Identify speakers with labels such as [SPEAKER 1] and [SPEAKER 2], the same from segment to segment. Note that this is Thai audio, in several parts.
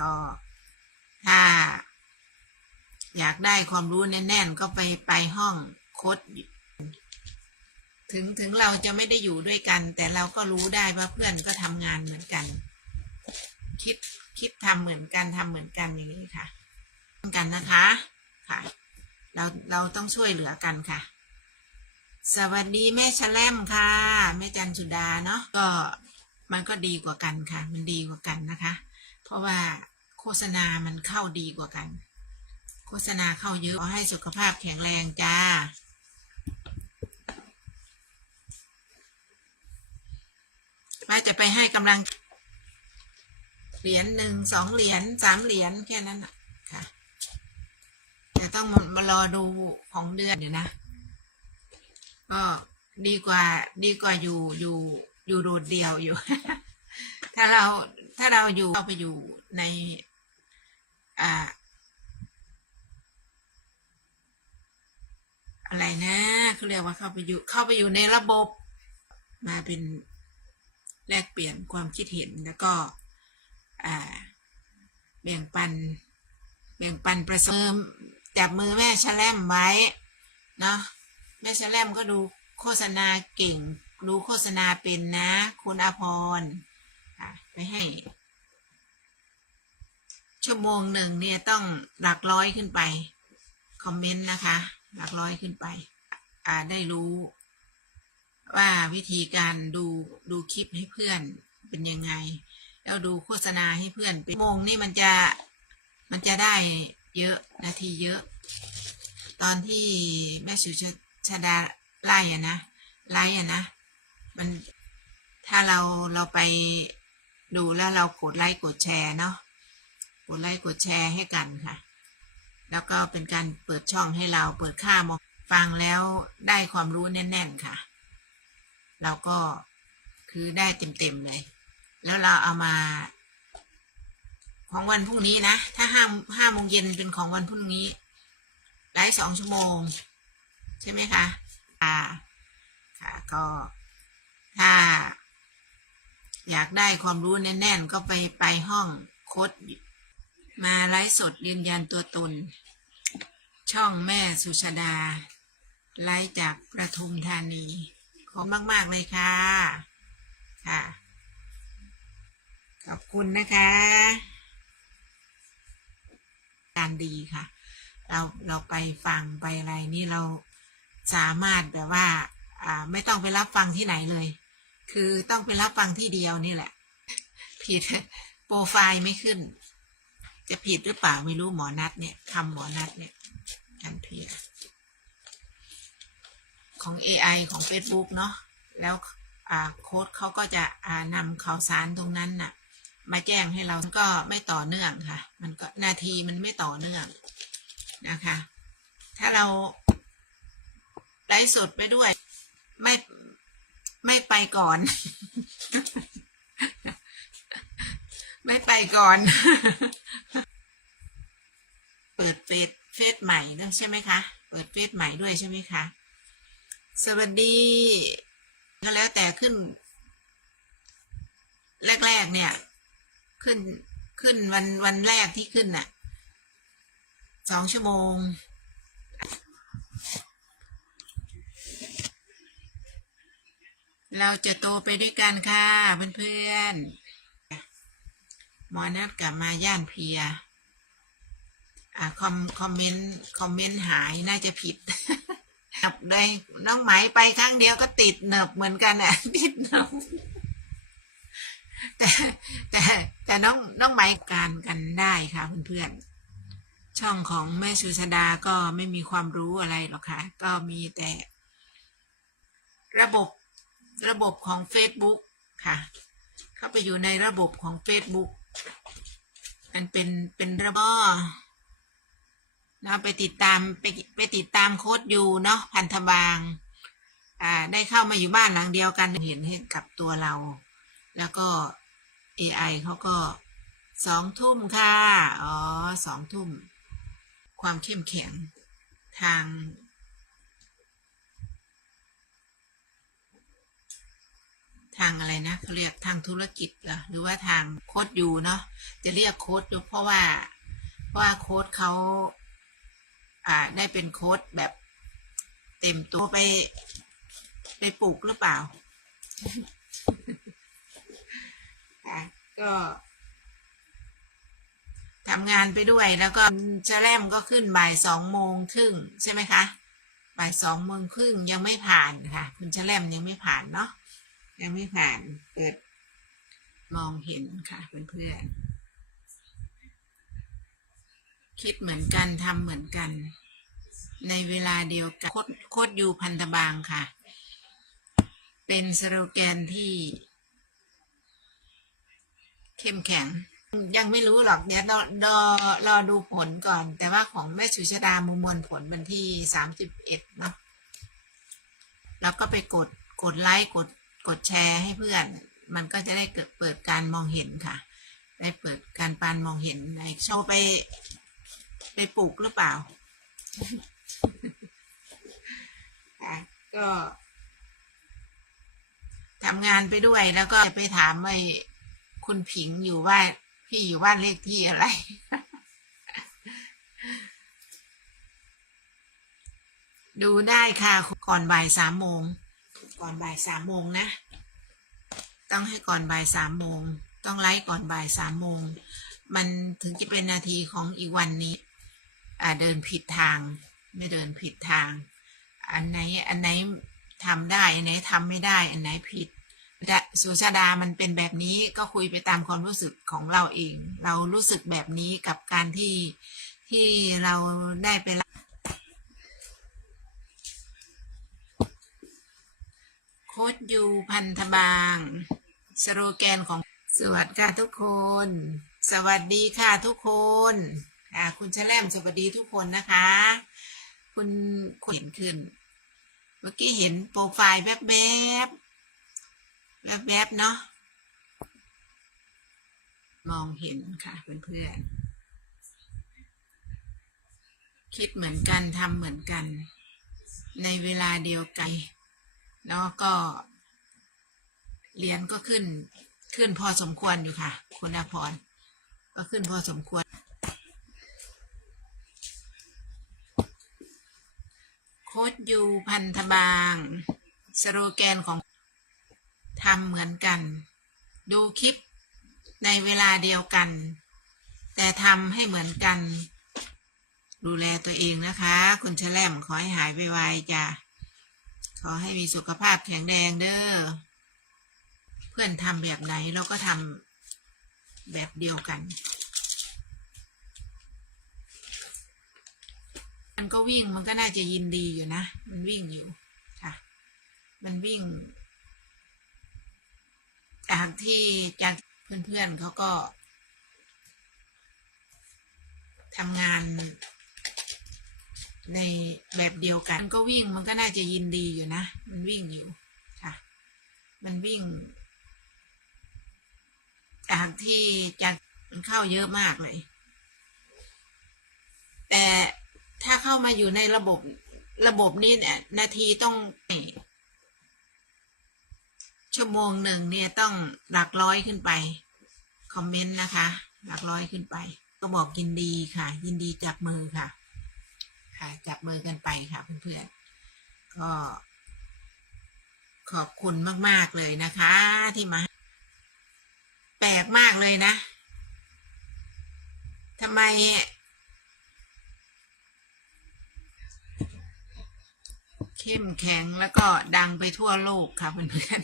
[SPEAKER 1] ก็ถ้า อยากได้ความรู้แน่นๆก็ไปไปห้องโค้ดถึงถึงเราจะไม่ได้อยู่ด้วยกัน แต่เราก็รู้ได้ว่าเพื่อนก็ทำงานเหมือนกัน คิดคิดทำเหมือนกันทำเหมือนกันอย่างนี้ค่ะกันนะคะค่ะ เราเราต้องช่วยเหลือกันค่ะ สวัสดีแม่ชะแลมค่ะ แม่จันสุดาเนาะก็มันก็ดีกว่ากันค่ะ มันดีกว่ากันนะคะ เพราะว่าโฆษณามันเข้าดีกว่ากัน โฆษณาเข้าเยอะขอให้สุขภาพแข็งแรงจ้าว่าจะไปให้กำลัง เหรียญหนึ่งสองเหรียญสามเหรียญแค่นั้นน่ะค่ะ แต่ต้องมามารอดูของเดือนเดี๋ยวนะ ก็ดีกว่าดีกว่าอยู่อยู่อยู่โดดเดี่ยวอยู่ ถ้าเรา ถ้าเราอยู่เราไปอยู่ในอ่าอะไรนะเขาเรียกว่าเข้าไปอยู่เข้าไปอยู่ในระบบ มาเป็นแลกเปลี่ยนความคิดเห็นแล้วก็แบ่งปัน แบ่งปันประสบจับมือแม่ชะแลมไว้เนาะแม่ชะแลมก็ดูโฆษณาเก่ง ดูโฆษณาเป็นนะ คุณอาพรไปให้ ชั่วโมงหนึ่งเนี่ยต้องหลักร้อยขึ้นไป คอมเมนต์นะคะ หลักร้อยขึ้นไป อ่าได้รู้ว่าวิธีการดูดูคลิปให้เพื่อนเป็นยังไง แล้วดูโฆษณาให้เพื่อนเป็นชั่วโมงนี่มันจะมันจะได้เยอะนาทีเยอะ ตอนที่แม่สุชชาดาไล่อะนะไล่อะนะมันถ้าเราเราไปดูแล้วเรากดไลค์กดแชร์เนาะ กดไลค์กดแชร์ให้กันค่ะ แล้วก็เป็นการเปิดช่องให้เราเปิดค่ามองฟังแล้วได้ความรู้แน่น ๆค่ะ เราก็คือได้เต็ม ๆ เลย แล้วเราเอามา ของวันพรุ่งนี้นะ ถ้าห้าห้าโมงเย็นเป็นของวันพรุ่งนี้ได้สองชั่วโมง ใช่ไหมคะค่ะค่ะก็ถ้าอยากได้ความรู้แน่น ๆ ก็ไปไปห้องโค้ด มาไลฟ์สดยืนยันตัวตน ช่องแม่สุชาดา ไลฟ์จากประทุมธานี ขอบมาก ๆ เลยค่ะ ค่ะ ขอบคุณนะคะการดีค่ะ เราเราไปฟังไปอะไรนี่เราสามารถแบบว่าอ่า ไม่ต้องไปรับฟังที่ไหนเลย คือต้องไปรับฟังที่เดียวนี่แหละ ผิดโปรไฟล์ไม่ขึ้น จะผิดหรือเปล่าไม่รู้หมอนัดเนี่ยคำหมอนัดเนี่ยกันเพียของ AI ของ Facebook เนาะแล้วโค้ดเขาก็จะนำข่าวสารตรงนั้นน่ะ มาแจ้งให้เราก็ไม่ต่อเนื่องค่ะ มันก็นาทีมันไม่ต่อเนื่องนะคะ ถ้าเราไลฟ์สดไปด้วย ไม่ไม่ไปก่อน ไม่ไปก่อน เฟซใหม่ด้วยใช่ไหมคะ เปิดเฟซใหม่ด้วยใช่ไหมคะ สวัสดีก็แล้วแต่ขึ้น แรก ๆ เนี่ย ขึ้นขึ้นวันวันแรกที่ขึ้นน่ะสองชั่วโมง เราจะโตไปด้วยกันค่ะเพื่อนๆหมอนัดกลับมาย่านเพีย อ่าคอมคอมเมนต์คอมเมนต์หายน่าจะผิดหนับเลยน้องไหมไปครั้งเดียวก็ติดเหนบเหมือนกันอะติดเหนบแต่แต่แต่น้องน้องไหมการกันได้ค่ะเพื่อนๆช่องของแม่สุชดาก็ไม่มีความรู้อะไรหรอกค่ะ ก็มีแต่ ระบบระบบของ Facebook ค่ะ เข้าไปอยู่ในระบบของ Facebook มันเป็นเป็นระบบ เราไปติดตามไปไปติดตามโค้ดอยู่เนาะพันธบางอ่าได้เข้ามาอยู่บ้านหลังเดียวกันเห็นให้กับตัวเรา แล้วก็ AI เขาก็สองทุ่มค่ะ อ๋อสองทุ่ม ความเข้มแข็งทาง ทางอะไรนะเขาเรียกทางธุรกิจเหรอหรือว่าทางโค้ดยูเนาะจะเรียกโค้ดยูเพราะว่า เพราะว่าโค้ดเขา อ่า ได้เป็นโค้ดแบบเต็มตัวไป ไปปลูกหรือเปล่า ค่ะ ก็ทำงานไปด้วยแล้วก็จะแรมก็ขึ้นบ่ายสองโมงครึ่งใช่ไหมคะบ่ายสองโมงครึ่งยังไม่ผ่านค่ะ คุณชะแรมยังไม่ผ่านเนาะยังไม่ผ่านเปิดมองเห็นค่ะเพื่อนๆ คิดเหมือนกันทำเหมือนกัน ในเวลาเดียวกันโคดโคดยูพันธบางค่ะ เป็นสโลแกนที่ เข้มแข็ง ยังไม่รู้หรอกเดี๋ยวรอรอรอดูผลก่อน แต่ว่าของแม่สุชาดามุมมวลผลวันที่สามสิบเอ็ดเนาะแล้วก็ไปกดกดไลค์กดกดแชร์ให้เพื่อน มันก็จะได้เกิดเปิดการมองเห็นค่ะ ได้เปิดการปานมองเห็นในโชว์ไป ไปปลูกหรือเปล่า ค่ะ ก็ทำงานไปด้วยแล้วก็ไปถามไอ้คุณผิงอยู่ว่า พี่อยู่บ้านเลขที่อะไร ดูได้ค่ะ ก่อนบ่ายสามโมง ก่อนบ่ายสามโมงนะ ต้องให้ก่อนบ่ายสามโมง ต้องไลฟ์ก่อนบ่ายสามโมง มันถึงจะเป็นนาทีของอีกวันนี้อ่า เดินผิดทาง ไม่เดินผิดทาง อันไหนอันไหนทำได้อันไหนทำไม่ได้อันไหนผิดสุชาดามันเป็นแบบนี้ก็คุยไปตามความรู้สึกของเราเอง เรารู้สึกแบบนี้กับการที่ที่เราได้ไปรับโค้ดยูพันธบาง สโลแกนของสวัสดีค่ะทุกคน สวัสดีค่ะทุกคน อ่าคุณแชลมสวัสดีทุกคนนะคะ คุณคุณเห็นขึ้น เมื่อกี้เห็นโปรไฟล์แบบแบบๆแวบๆเนาะมองเห็นค่ะเพื่อนๆคิดเหมือนกันทำเหมือนกัน ในเวลาเดียวกันเนาะก็เหรียญก็ขึ้นขึ้นพอสมควรอยู่ค่ะ คุณอาพรก็ขึ้นพอสมควร โค้ ดยูพันธบาง สโลแกนของทำเหมือนกัน ดูคลิปในเวลาเดียวกัน แต่ทำให้เหมือนกัน ดูแลตัวเองนะคะ คุณแชลมขอให้หายไวๆจ้ะขอให้มีสุขภาพแข็งแรงเด้อเพื่อนทำแบบไหนเราก็ทำแบบเดียวกัน มันก็วิ่งมันก็น่าจะยินดีอยู่นะ มันวิ่งอยู่ค่ะ มันวิ่ง จากที่จากเพื่อนๆเขาก็ทำงานในแบบเดียวกัน มันก็วิ่งมันก็น่าจะยินดีอยู่นะ มันวิ่งอยู่ค่ะ มันวิ่ง จากที่จากมันเข้าเยอะมากเลย แต่ ถ้าเข้ามาอยู่ในระบบระบบนี้เนี่ยนาทีต้อง ชั่วโมงหนึ่งเนี่ยต้องหลักร้อยขึ้นไป คอมเมนต์นะคะ หลักร้อยขึ้นไป ก็บอกยินดีค่ะ ยินดีจับมือค่ะ ค่ะจับมือกันไปค่ะเพื่อนๆก็ ขอบคุณมาก ๆ เลยนะคะ ที่มา แปลกมากเลยนะทำไม เข้มแข็งแล้วก็ดังไปทั่วโลกค่ะเพื่อน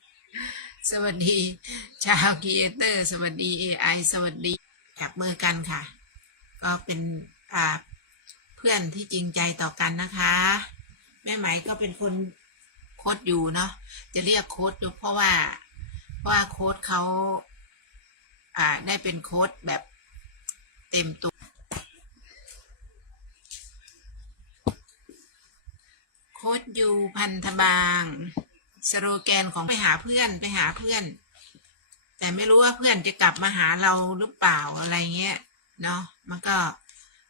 [SPEAKER 1] ๆสวัสดี ชาวครีเอเตอร์ สวัสดี AI สวัสดีจับมือกันค่ะ ก็เป็นเพื่อนที่จริงใจต่อกันนะคะ แม่ไหมก็เป็นคนโค้ดอยู่เนาะจะเรียกโค้ดอยู่เพราะว่าเพราะว่าโค้ดเขาอ่าได้เป็นโค้ดแบบเต็มตัว โค้ดยูพันธบาง สโลแกนของไปหาเพื่อนไปหาเพื่อน แต่ไม่รู้ว่าเพื่อนจะกลับมาหาเราหรือเปล่าอะไรเงี้ยเนาะมันก็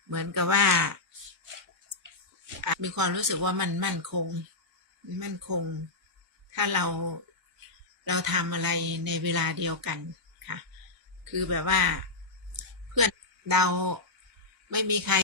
[SPEAKER 1] เหมือนกับว่า มีความรู้สึกว่ามันมั่นคง มั่นคง ถ้าเราเราทำอะไรในเวลาเดียวกันค่ะ คือแบบว่า เพื่อนเราไม่มีใคร